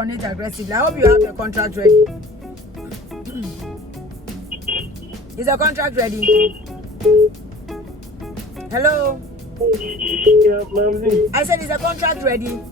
On it aggressively. I hope you have the contract ready. Is the contract ready? Hello? Yeah, Mamsie. I said, is the contract ready?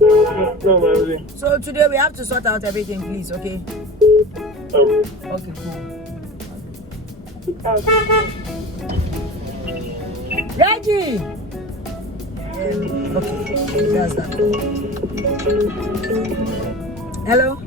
No, Mamsie. So today we have to sort out everything, please, okay? Okay, cool. Reggie! Okay, that's that. Hello?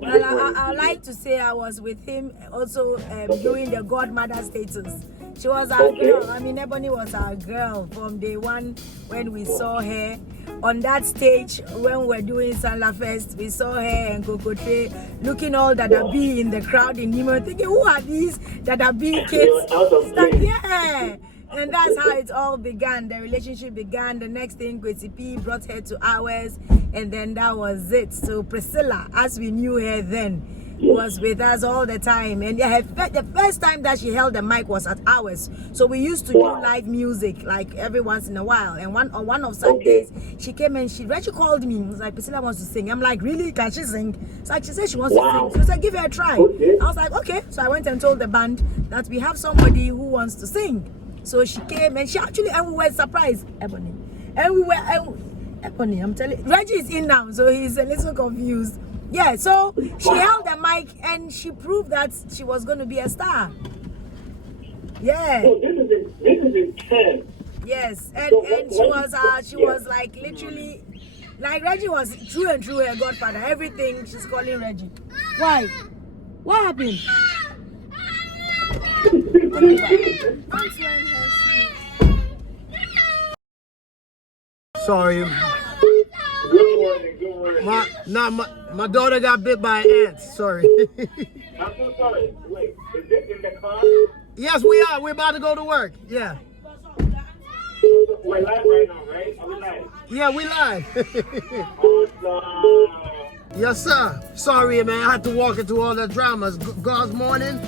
Well, I like to say I was with him also doing the godmother status. She was our girl. I mean, Ebony was our girl from day one when we saw her on that stage when we were doing Sala Fest. We saw her and Coco Trey looking all Dada B in the crowd in Nemo, thinking, who are these Dada B kids? Yeah. And that's how it all began. The relationship began. The next thing, Gracie P brought her to ours, and then that was it. So Priscilla, as we knew her then, was with us all the time. And the first time that she held the mic was at ours. So we used to do live music like every once in a while. And on one of Sundays, she came and she called me. It was like, Priscilla wants to sing. I'm like, really? Can she sing? So she said she wants to sing. So I said, give her a try. I was like, okay. So I went and told the band that we have somebody who wants to sing. So she came and she actually, and we were surprised, Ebony. And we were, Ebony, I'm telling you, Reggie is in now, so he's a little confused. Yeah, so she held the mic and she proved that she was going to be a star. Yeah. Oh, this is intense. Yes, and she was like literally, like Reggie was true and true her godfather. Everything she's calling Reggie. Why? What happened? Sorry. Good morning. My daughter got bit by ants. Sorry. I'm so sorry. Wait, is this in the car? Yes, we are. We're about to go to work. Yeah. We're live right now, right? Are we live? Yeah, we live. Awesome. Yes, sir. Sorry, man. I had to walk into all the dramas. God's morning.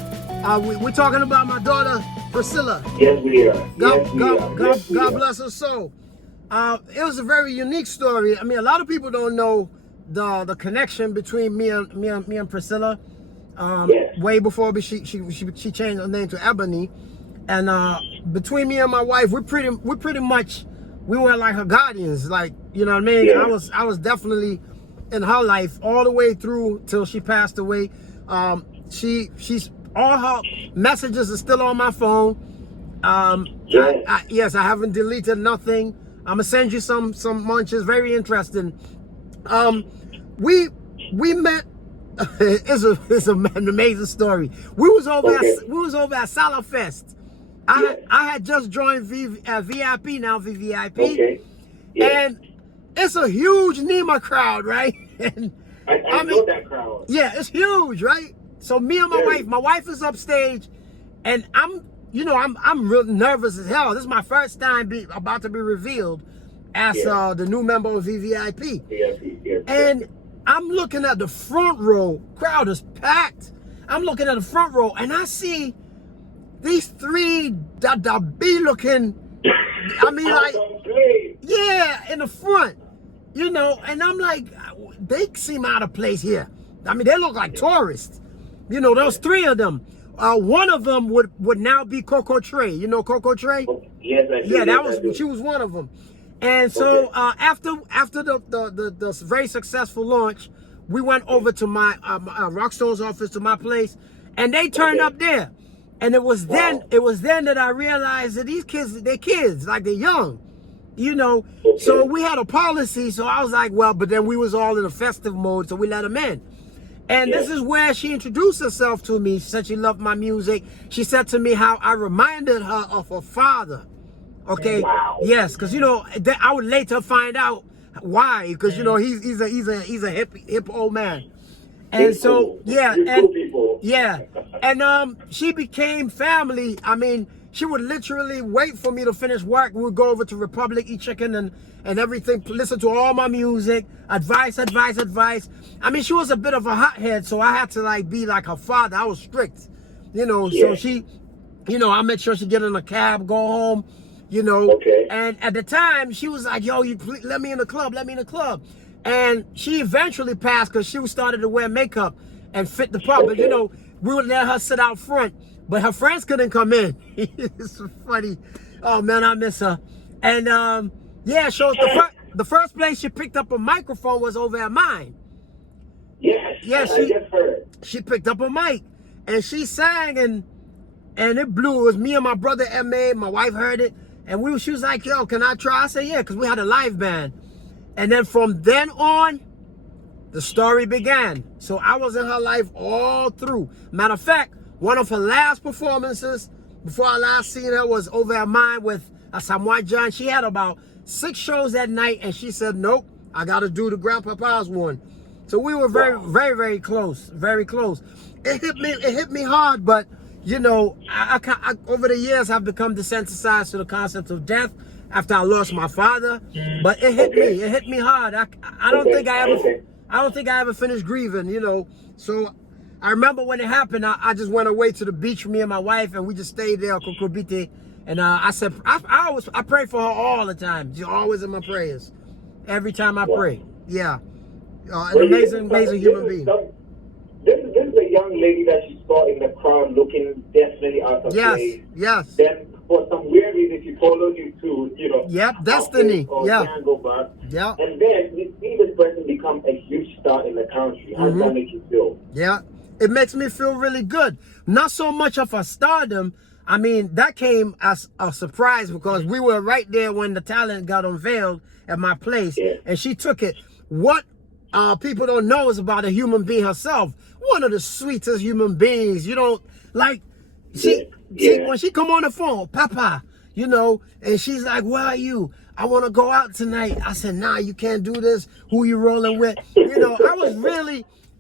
We're talking about my daughter, Priscilla. Yes, we are. God bless her soul. It was a very unique story. I mean, a lot of people don't know the connection between me and Priscilla. Way before she changed her name to Ebony, and between me and my wife, we were like her guardians. Like, you know what I mean? Yeah. I was definitely in her life all the way through till she passed away. She's all her messages are still on my phone. Yes, I haven't deleted nothing. I'm gonna send you some munches. Very interesting. We met. It's an amazing story. We was over at Sala Fest. I had just joined VIP now, VVIP. Okay. Yeah. And it's a huge Nima crowd, right? And I know that crowd. Yeah, it's huge, right? So me and my wife is upstage, and I'm real nervous as hell. This is my first time about to be revealed as the new member of VVIP. And I'm looking at the front row. Crowd is packed. I'm looking at the front row, and I see these three Dada B looking. I mean, like, yeah, in the front, you know. And I'm like, they seem out of place here. I mean, they look like tourists. You know, those three of them. One of them would now be Coco Trey. You know Coco Trey? Yes, I do. Yeah, she was one of them. And so after the very successful launch, we went over to my Rockstone's office, to my place, and they turned up there. And it was then that I realized that these kids, they're kids, like they're young, you know. So we had a policy. So I was like, well, but then we was all in a festive mode, so we let them in. And this is where she introduced herself to me. She said she loved my music. She said to me how I reminded her of her father. Okay. Wow. Yes, because you know I would later find out why. Because you know he's a hip old man. And so and she became family. I mean, she would literally wait for me to finish work. We would go over to Republic, eat chicken and everything, listen to all my music, advice. I mean, she was a bit of a hothead, so I had to like be like her father. I was strict, you know. So You know, I make sure she get in a cab, go home, you know. Okay. And at the time, she was like, yo, you please, let me in the club, let me in the club. And she eventually passed because she started to wear makeup and fit the part. But, you know, we would let her sit out front. But her friends couldn't come in. It's so funny. Oh, man, I miss her. And, yeah, so the first place she picked up a microphone was over at mine. Yes, Yeah, I just heard. she picked up a mic. And she sang, and it blew. It was me and my brother M.A. My wife heard it. And she was like, yo, can I try? I said, yeah, because we had a live band. And then from then on, the story began. So I was in her life all through. Matter of fact, one of her last performances, before I last seen her, was over at mine with Samoa John. She had about 6 shows that night, and she said, nope, I got to do the Grandpapa's one. So we were very, very, very close, very close. It hit me hard, but you know, I over the years I've become desensitized to the concept of death after I lost my father. But it hit me hard. I don't think I ever finished grieving, you know. So I remember when it happened, I just went away to the beach, me and my wife, and we just stayed there, Kokobite. And I said, I pray for her all the time. She's always in my prayers. Every time I pray. Yeah. An amazing human being. This is a young lady that you saw in the crowd looking definitely out of place. Yes. Then for some weird reason she followed you to, you know. Yep, destiny. Yeah. Yeah. And then you see this person become a huge star in the country. How does that make you feel? Yeah. It makes me feel really good. Not so much of a stardom. I mean, that came as a surprise because we were right there when the talent got unveiled at my place. Yeah. And she took it. What people don't know is about a human being herself. One of the sweetest human beings. You don't like when she come on the phone, Papa, you know, and she's like, where are you? I want to go out tonight. I said, nah, you can't do this. Who you rolling with? You know,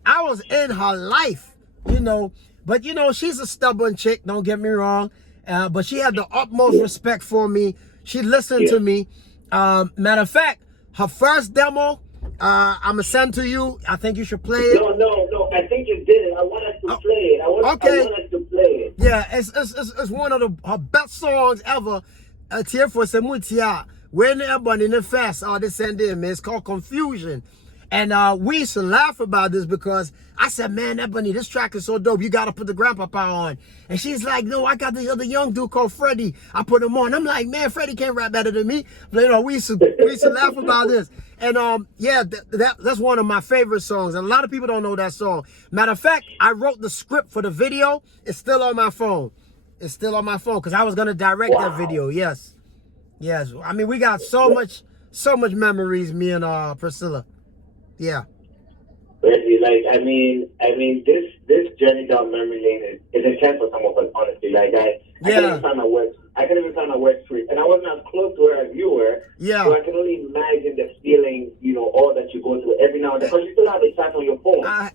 I was in her life, you know, but you know, she's a stubborn chick. Don't get me wrong. But she had the utmost respect for me. She listened to me. Matter of fact, her first demo, I'm gonna send to you. I think you should play it. No. I think you did it. I want us to play it. I want us to play it. Yeah, it's one of her best songs ever. Here for Semutia. When Ebony in the fest, they send in, man. It's called Confusion. And we used to laugh about this because I said, man, Ebony, this track is so dope. You got to put the Grandpapa on. And she's like, no, I got this other young dude called Freddie. I put him on. I'm like, man, Freddie can't rap better than me. But, you know, we used to laugh about this. And yeah, that's one of my favorite songs. And a lot of people don't know that song. Matter of fact, I wrote the script for the video. It's still on my phone. It's still on my phone because I was going to direct that video. Yes. Yes. I mean, we got so much memories, me and Priscilla. Yeah. Reggie, like I mean, this journey down memory lane is intense for some of us, honestly. Like I couldn't even find my words for it, and I wasn't as close to her as you were. Yeah. So I can only imagine the feeling, you know, all that you go through every now and then. Because you still have a chat on your phone. I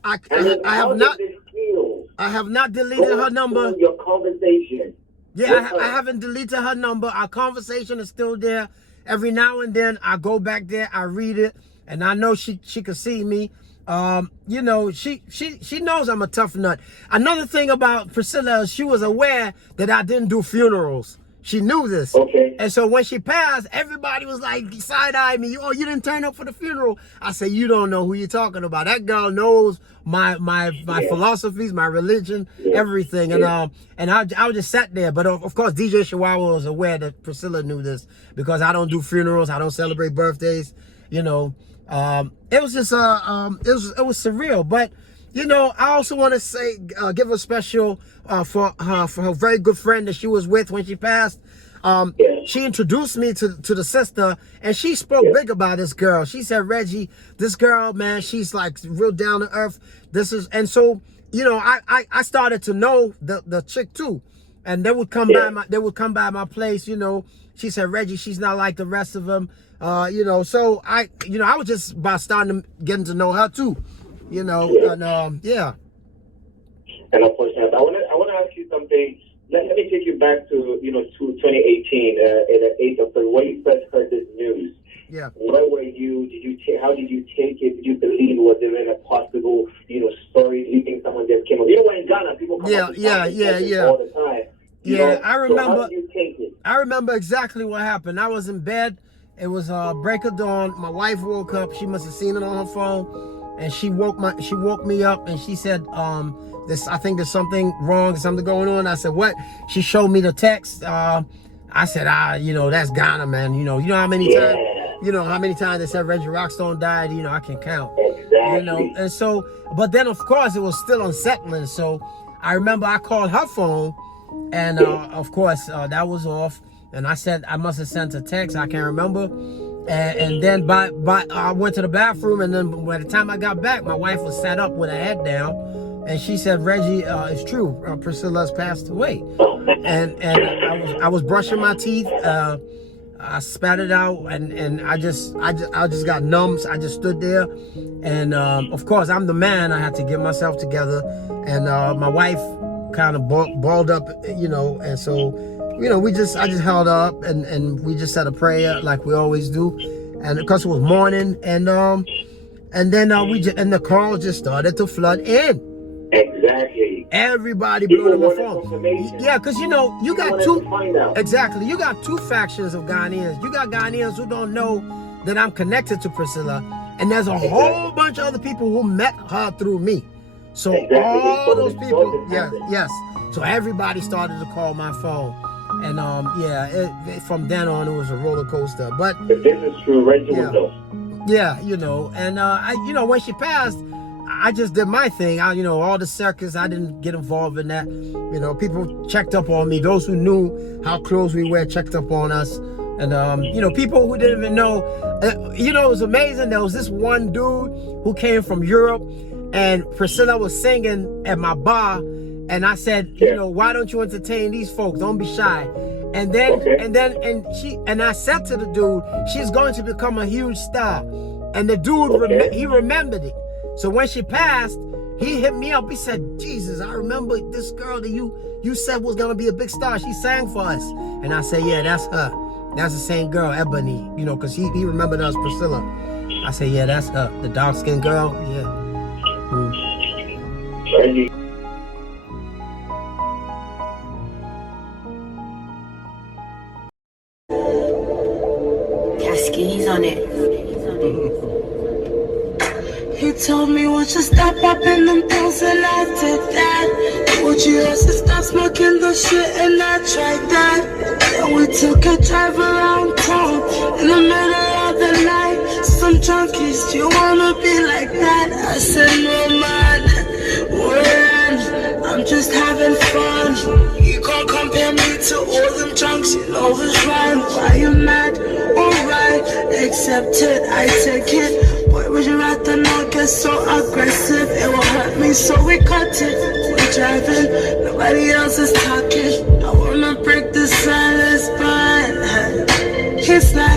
have not deleted her number. Your conversation. Yeah, I haven't deleted her number. Our conversation is still there. Every now and then I go back there, I read it. And I know she could see me. You know, she knows I'm a tough nut. Another thing about Priscilla, she was aware that I didn't do funerals. She knew this. Okay. And so when she passed, everybody was like side-eyeing me. Oh, you didn't turn up for the funeral. I said, you don't know who you're talking about. That girl knows my philosophies, my religion, everything. And I just sat there. But of course, DJ Chihuahua was aware that Priscilla knew this because I don't do funerals. I don't celebrate birthdays. You know. It was just it was surreal. But you know, I also want to say give a special for her very good friend that she was with when she passed. She introduced me to the sister, and she spoke big about this girl. She said, Reggie, this girl, man, she's like real down to earth. And so, you know, I started to know the chick too. And they would come by my place, you know. She said, Reggie, she's not like the rest of them. You know, so I was just about starting to getting to know her too, you know, and yeah. And unfortunately, I want to ask you something. Let me take you back to 2018, in the 8th of February, when you first heard this news. Yeah. Where were you? How did you take it? Did you believe it was even a possible, story? Do you think someone just came up? You know, when in Ghana, people come up with all the time. Yeah, I remember. So how did you take it? I remember exactly what happened. I was in bed. It was break of dawn. My wife woke up. She must have seen it on her phone, and she woke me up, and she said, I think there's something wrong, something going on. I said, what? She showed me the text. I said, that's Ghana, man. You know how many times, how many times they said Reggie Rockstone died. I can count. Exactly. And so, but then of course it was still unsettling. So I remember I called her phone, and of course that was off. And I said I must have sent a text. I can't remember. And then by I went to the bathroom, and then by the time I got back, my wife was sat up with her head down, and she said, "Reggie, it's true. Priscilla's passed away." And I was brushing my teeth. I spat it out, and I just got numb. I just stood there, and of course I'm the man. I had to get myself together, and my wife kind of balled up, and so I just held her up, and we just said a prayer like we always do, and because it was morning, and then the calls just started to flood in. Exactly. Everybody blew on my phone. Information. Yeah, because you got two. Find out. Exactly. You got two factions of Ghanaians. You got Ghanaians who don't know that I'm connected to Priscilla, and there's a whole bunch of other people who met her through me. So all those people, yes. So everybody started to call my phone, and from then on it was a roller coaster. But if this is true, Rachel would know. Yeah, and I, when she passed, I just did my thing. All the circus, I didn't get involved in that. People checked up on me. Those who knew how close we were checked up on us. And, people who didn't even know, it was amazing. There was this one dude who came from Europe, and Priscilla was singing at my bar. And I said, why don't you entertain these folks? Don't be shy. And then, and I said to the dude, she's going to become a huge star. And the dude, he remembered it. So when she passed, he hit me up. He said, Jesus, I remember this girl that you said was going to be a big star. She sang for us. And I said, yeah, that's her. That's the same girl, Ebony, because he remembered us, Priscilla. I said, yeah, that's her. The dark-skinned girl, yeah. He's on it. He told me, once you stop popping them pills, and I did that. Would you also stop smoking the shit, and I tried that. Then we took a drive around town in the middle of the night. Some junkies, you wanna be like that? I said, no man, I'm just having fun. You can't compare me to all them junks, it's right. Why you mad? Alright, accept it, I take it. Boy, would you rather not get so aggressive? It will hurt me, so we cut it. We're driving, nobody else is talking. I wanna break the silence, but he's not.